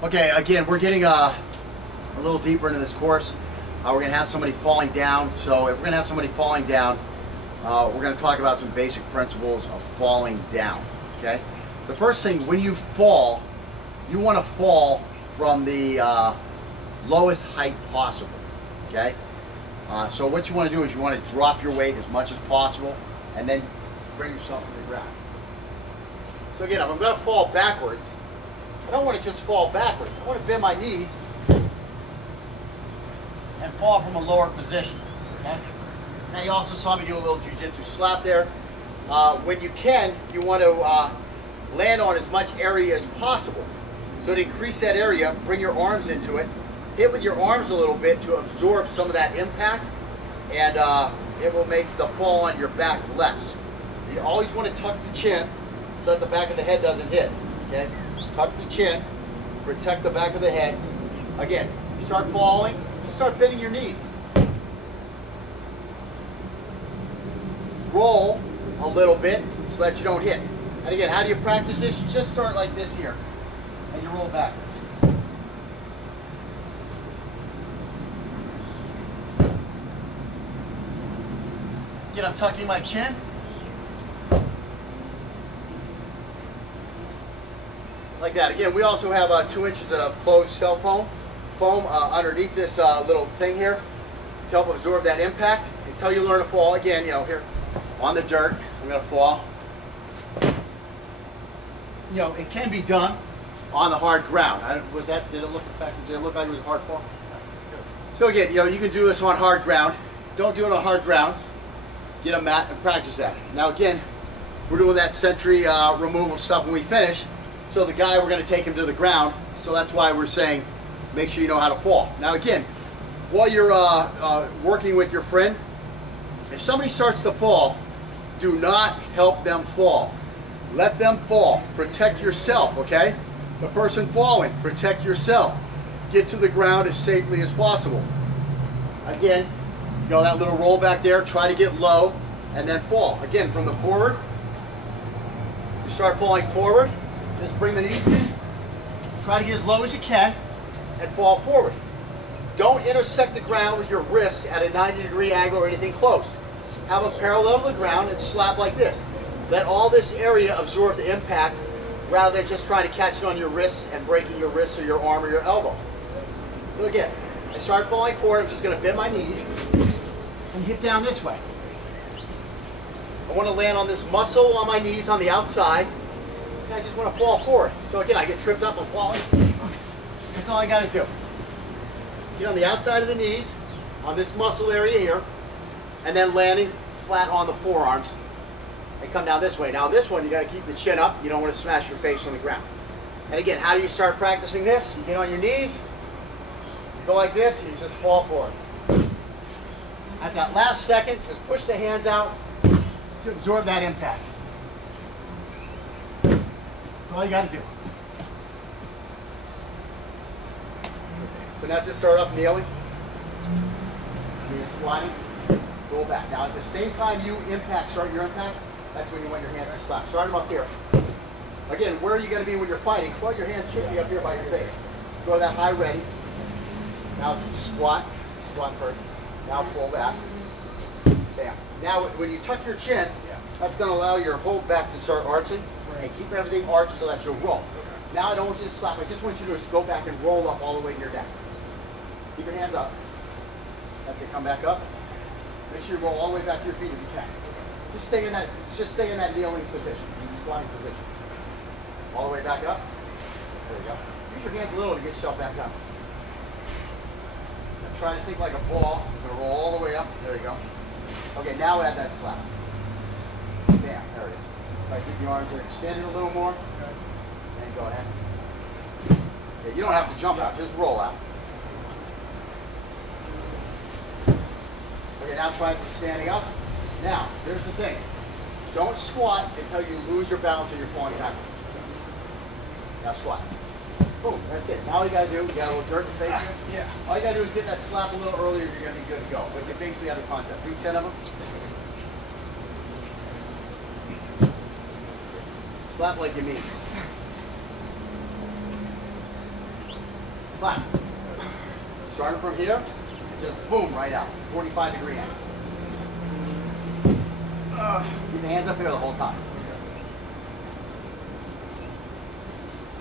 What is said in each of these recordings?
Okay, again, we're getting a little deeper into this course. We're going to have somebody falling down. So if we're going to have somebody falling down, we're going to talk about some basic principles of falling down. Okay. The first thing, when you fall, you want to fall from the lowest height possible. Okay. So what you want to do is you want to drop your weight as much as possible, and then bring yourself to the ground. So again, if I'm going to fall backwards, I don't want to just fall backwards. I want to bend my knees and fall from a lower position. Okay? Now you also saw me do a little jiu-jitsu slap there. When you can, you want to land on as much area as possible. So to increase that area, bring your arms into it. Hit with your arms a little bit to absorb some of that impact, and it will make the fall on your back less. You always want to tuck the chin so that the back of the head doesn't hit. Okay? Tuck the chin, protect the back of the head. Again, you start falling, you start bending your knees. Roll a little bit so that you don't hit. And again, how do you practice this? You just start like this here, and you roll backwards. Again, I'm tucking my chin. Like that. Again, we also have 2 inches of closed cell foam underneath this little thing here to help absorb that impact until you learn to fall. Again, you know, here on the dirt, I'm going to fall. You know, it can be done on the hard ground. Did it look effective? Did it look like it was a hard fall? So again, you know, you can do this on hard ground. Don't do it on hard ground. Get a mat and practice that. Now again, we're doing that sentry removal stuff when we finish. So the guy, we're going to take him to the ground. So that's why we're saying, make sure you know how to fall. Now again, while you're working with your friend, if somebody starts to fall, do not help them fall. Let them fall. Protect yourself, okay? The person falling, protect yourself. Get to the ground as safely as possible. Again, you know, that little roll back there, try to get low and then fall. Again, from the forward, you start falling forward. Just bring the knees in, try to get as low as you can, and fall forward. Don't intersect the ground with your wrists at a 90-degree angle or anything close. Have them parallel to the ground and slap like this. Let all this area absorb the impact rather than just trying to catch it on your wrists and breaking your wrists or your arm or your elbow. So again, I start falling forward. I'm just going to bend my knees and hit down this way. I want to land on this muscle on my knees on the outside. I just want to fall forward. So again, I get tripped up, I'm falling. That's all I got to do. Get on the outside of the knees, on this muscle area here, and then landing flat on the forearms, and come down this way. Now this one, you got to keep the chin up. You don't want to smash your face on the ground. And again, how do you start practicing this? You get on your knees, you go like this, and you just fall forward. At that last second, just push the hands out to absorb that impact. That's all you got to do. So now just start up kneeling. Then squatting. Roll back. Now at the same time you start your impact, that's when you want your hands to slap. Start them up here. Again, where are you going to be when you're fighting? Well, your hands should be up here by your face. Go to that high ready. Now squat. Squat first. Now pull back. Bam. Now when you tuck your chin, that's going to allow your whole back to start arching. And keep everything arched so that you'll roll. Now I don't want you to slap. I just want you to just go back and roll up all the way to your neck. Keep your hands up. That's it. Come back up. Make sure you roll all the way back to your feet if you can. Just stay in that kneeling position, squatting position. All the way back up. There you go. Use your hands a little to get yourself back up. Now try to think like a ball. You're gonna roll all the way up. There you go. Okay, now add that slap. Bam. There it is. Try to keep your arms extended a little more. And go ahead. Okay, you don't have to jump out, just roll out. Okay, now try from standing up. Now, here's the thing. Don't squat until you lose your balance and you're falling backwards. Now squat. Boom, that's it. Now all you gotta do, you got a little dirt in the face here. Yeah. All you gotta do is get that slap a little earlier, you're gonna be good to go. But you basically have the concept. Do 10 of them. Slap like you mean. Slap. Starting from here, just boom, right out. 45-degree angle. Keep the hands up here the whole time.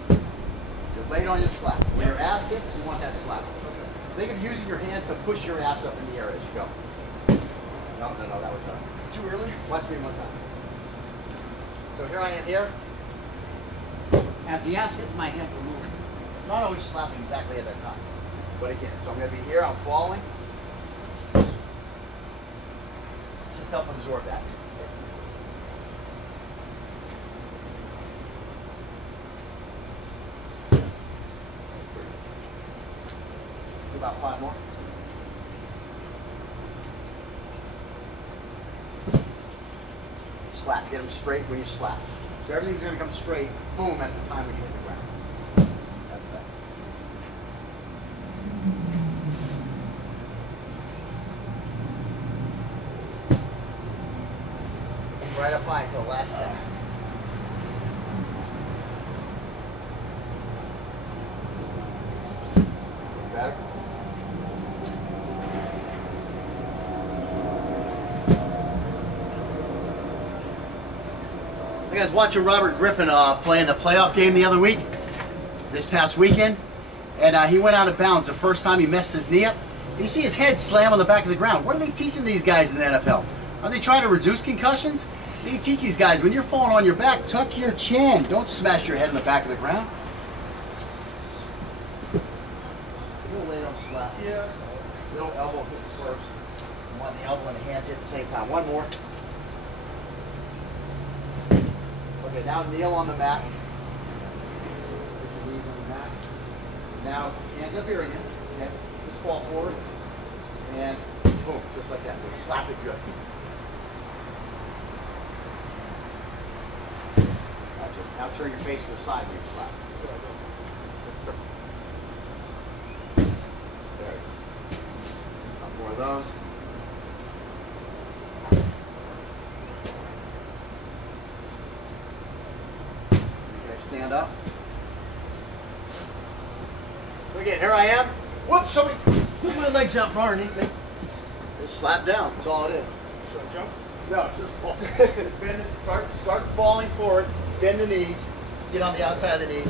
You're laid on your slap. Where your ass hits, you want that slap. Think of using your hands to push your ass up in the air as you go. No, that was too early. Watch me one time. So here I am here. As the ass hits, my hands are moving. Not always slapping exactly at that time. But again, so I'm going to be here, I'm falling. Just help absorb that. Do about 5 more. Slap, get them straight when you slap. So everything's going to come straight, boom, at the time when you hit the ground. That's that. Right up high until the last second. Better? I was watching Robert Griffin play in the playoff game the other week, this past weekend, and he went out of bounds the first time he messed his knee up. You see his head slam on the back of the ground. What are they teaching these guys in the NFL? Are they trying to reduce concussions? They teach these guys, when you're falling on your back, tuck your chin. Don't smash your head in the back of the ground. Little lay down slap. Yeah. Little elbow hit first. You want the elbow and the hands hit at the same time. One more. Okay, now kneel on the mat. Put your knees on the mat. Now, hands up here again. Okay. Just fall forward. And boom, just like that. Just slap it good. That's it. Now turn your face to the side when you slap. There it is. A couple more of those. Stand up. So again, here I am. Whoops, somebody put my legs out from underneath me. Just slap down, that's all it is. Should I jump? No, just fall. Bend it, start falling forward, bend the knees, get on the outside of the knees. I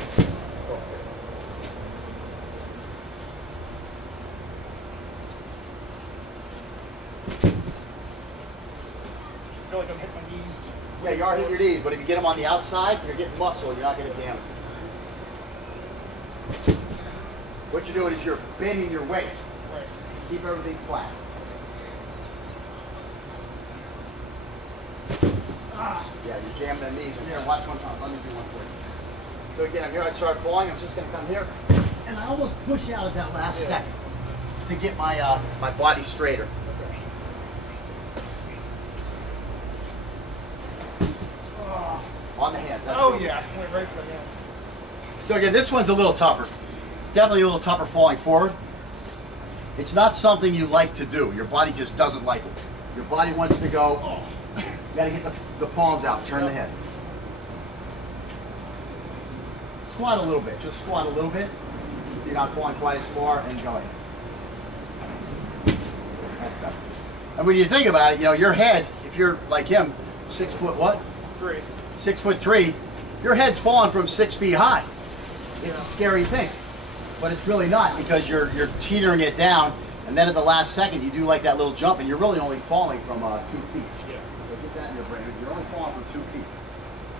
feel like I'm hitting my knees. Yeah, you are hitting your knees, but if you get them on the outside, you're getting muscle, you're not going to damage. What you're doing is you're bending your waist. Right. Keep everything flat. Yeah, you jam the knees. Here, watch one time. Let me do one for you. So again, I'm here. I start falling. I'm just going to come here, and I almost push out at that last second to get my my body straighter. On the hands. Oh yeah, went right for the hands. So again, this one's a little tougher. It's definitely a little tougher falling forward. It's not something you like to do. Your body just doesn't like it. Your body wants to go, you gotta get the palms out, turn the head. Squat a little bit, just squat a little bit. So you're not falling quite as far, and go ahead. That's better. And when you think about it, you know, your head, if you're like him, 6 foot what? 3. 6'3", your head's falling from 6 feet high. It's a scary thing, but it's really not, because you're teetering it down, and then at the last second you do like that little jump, and you're really only falling from 2 feet. Yeah. So get that in your brain. You're only falling from 2 feet.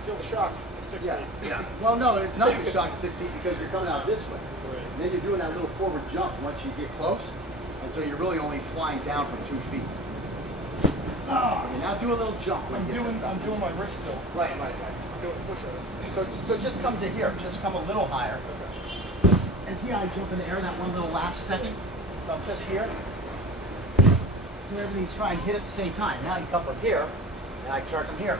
Feel the shock at 6 feet. Yeah. Well, no, it's not the shock at 6 feet, because you're coming out this way. Right. And then you're doing that little forward jump once you get close, and so you're really only flying down from 2 feet. Okay, now do a little jump. I'm doing my wrist still. Right. I'm doing a push-up. So just come to here. Just come a little higher. Okay. And see how I jump in the air that one little last second? So I'm just here. So everything's trying to hit at the same time. Now you come from here, and I start from here.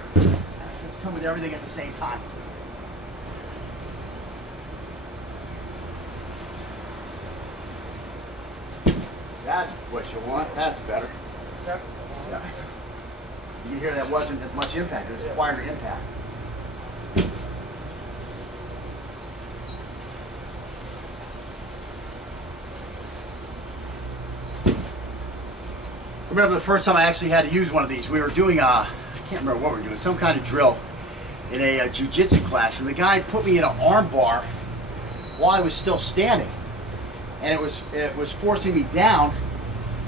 Just come with everything at the same time. That's what you want. That's better. Okay. Yeah. You can hear that wasn't as much impact. It was a quieter impact. I remember the first time I actually had to use one of these. We were doing, I can't remember what we were doing, some kind of drill in a jiu-jitsu class, and the guy put me in an arm bar while I was still standing, and it was forcing me down.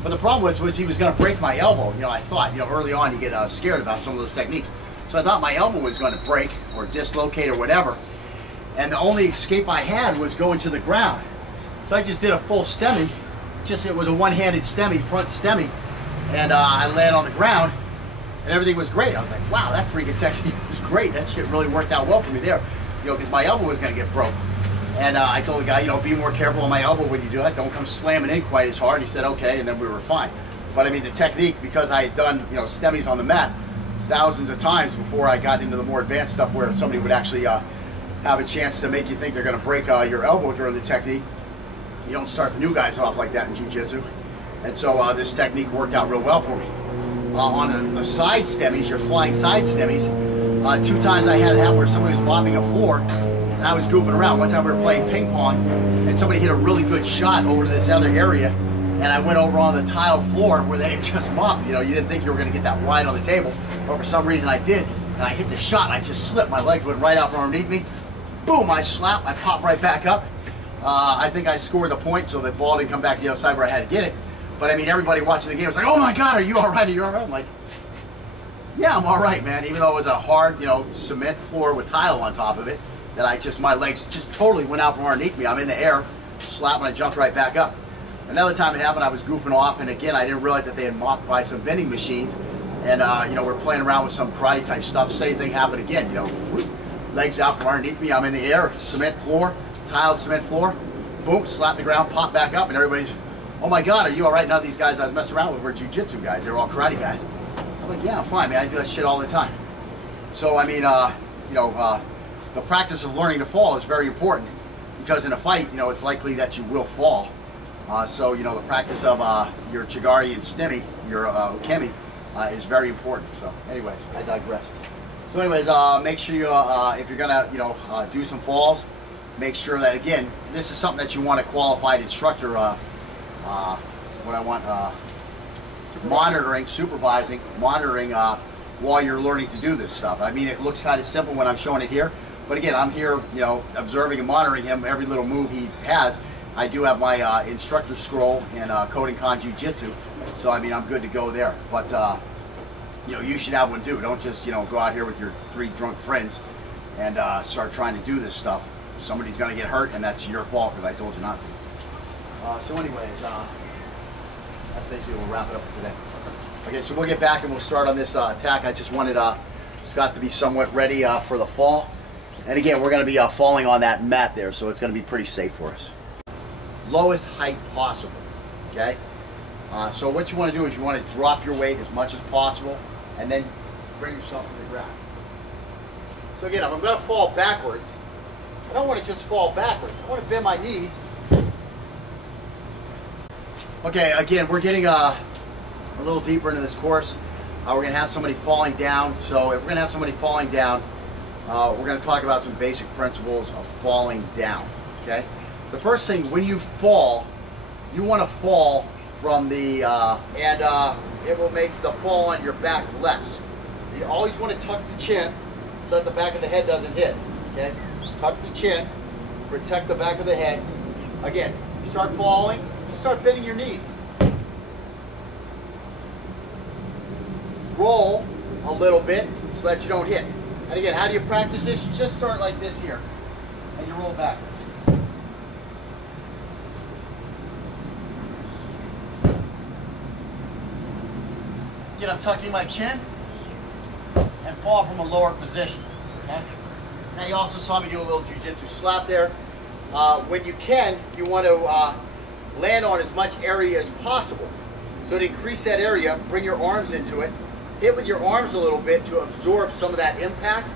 But the problem was he was going to break my elbow. You know, I thought, you know, early on you get scared about some of those techniques, so I thought my elbow was going to break or dislocate or whatever, and the only escape I had was going to the ground. So I just did a full stemming. It was a one-handed stemming, front stemming, and I landed on the ground, and everything was great. I was like, wow, that freaking technique was great. That shit really worked out well for me there, you know, because my elbow was going to get broke. And I told the guy, you know, be more careful on my elbow when you do that. Don't come slamming in quite as hard. He said, okay, and then we were fine. But I mean, the technique, because I had done, you know, stemmies on the mat thousands of times before I got into the more advanced stuff where somebody would actually have a chance to make you think they're going to break your elbow during the technique. You don't start the new guys off like that in jiu-jitsu. And so this technique worked out real well for me. On the side stemmies, your flying side stemmies, 2 times I had it happen where somebody was mopping a floor and I was goofing around. One time we were playing ping pong and somebody hit a really good shot over to this other area, and I went over on the tile floor where they had just mopped. You know, you didn't think you were going to get that wide on the table, but for some reason I did, and I hit the shot and I just slipped. My legs went right out from underneath me. Boom, I slapped, I popped right back up. I think I scored the point, so the ball didn't come back to the other side where I had to get it. But I mean, everybody watching the game was like, oh my God, are you all right? Are you all right? I'm like, yeah, I'm all right, man. Even though it was a hard, you know, cement floor with tile on top of it, that my legs just totally went out from underneath me. I'm in the air, slapped, and I jumped right back up. Another time it happened, I was goofing off, and again, I didn't realize that they had mopped by some vending machines, and you know, we're playing around with some karate type stuff. Same thing happened again, you know, whoop, legs out from underneath me. I'm in the air, cement floor, tiled cement floor, boom, slap the ground, pop back up, and everybody's, oh my God, are you all right? None of these guys I was messing around with were jiu-jitsu guys. They were all karate guys. I'm like, yeah, I'm fine, man. I do that shit all the time. So, I mean, you know, the practice of learning to fall is very important, because in a fight, you know, it's likely that you will fall. So, you know, the practice of your chigari and stemmy, your ukemi, is very important. So, anyways, I digress. So, anyways, make sure you, if you're gonna, you know, do some falls, make sure that, again, this is something that you want a qualified instructor, supervising, monitoring while you're learning to do this stuff. I mean, it looks kind of simple when I'm showing it here, but again, I'm here, you know, observing and monitoring him, every little move he has. I do have my instructor scroll in Kodokan Jiu-Jitsu, so I mean, I'm good to go there. But you know, you should have one too. Don't just, you know, go out here with your 3 drunk friends and start trying to do this stuff. Somebody's going to get hurt, and that's your fault because I told you not to. So anyways, that's basically we'll wrap it up for today. Okay, so we'll get back and we'll start on this attack. I just wanted Scott to be somewhat ready for the fall. And again, we're going to be falling on that mat there, so it's going to be pretty safe for us. Lowest height possible, okay? So what you want to do is you want to drop your weight as much as possible and then bring yourself to the ground. So again, if I'm going to fall backwards, I don't want to just fall backwards. I want to bend my knees. Okay, again, we're getting a little deeper into this course. We're going to have somebody falling down. So if we're going to have somebody falling down, we're going to talk about some basic principles of falling down, okay? The first thing, when you fall, you want to fall from the, it will make the fall on your back less. You always want to tuck the chin so that the back of the head doesn't hit, okay? Tuck the chin, protect the back of the head. Again, you start falling, you start bending your knees. Roll a little bit so that you don't hit. And again, how do you practice this? You just start like this here, and you roll backwards. Again, I'm tucking my chin and fall from a lower position. Okay? Now you also saw me do a little jiu-jitsu slap there. When you can, you want to land on as much area as possible. So to increase that area, bring your arms into it. Hit with your arms a little bit to absorb some of that impact,